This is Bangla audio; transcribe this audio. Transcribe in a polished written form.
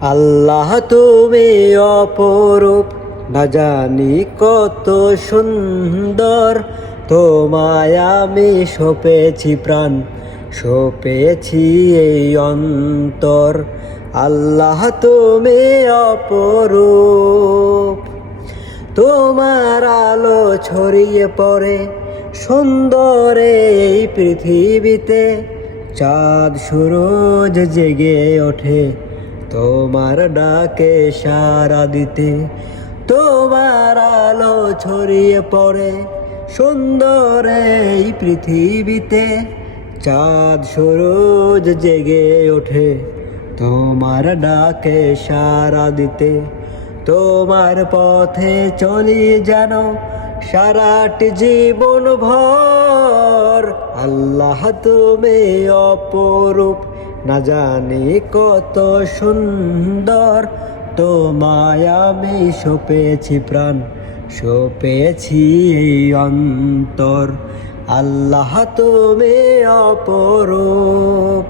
আল্লাহ তুমি অপরূপ, না জানি কত সুন্দর। তোমায় আমি সপেছি প্রাণ, সপেছি এই অন্তর। আল্লাহ তুমি অপরূপ, তোমার আলো ছড়িয়ে পড়ে সুন্দর এই পৃথিবীতে। চাঁদ সূরজ জেগে ওঠে তোমার ডাকে সাড়া দিতে। তোমার আলো ছড়িয়ে পড়ে সুন্দর এই পৃথিবীতে। চাঁদ সূরজ জেগে ওঠে তোমার ডাকে সাড়া দিতে। তোমার পথে চলি যেন সারাটি জীবন ভর। আল্লাহ তুমি অপরূপ, না জানি কত সুন্দর। তোমায় আমি সপেছি প্রাণ, সপেছি এই অন্তর। আল্লাহ তুমি অপরূপ।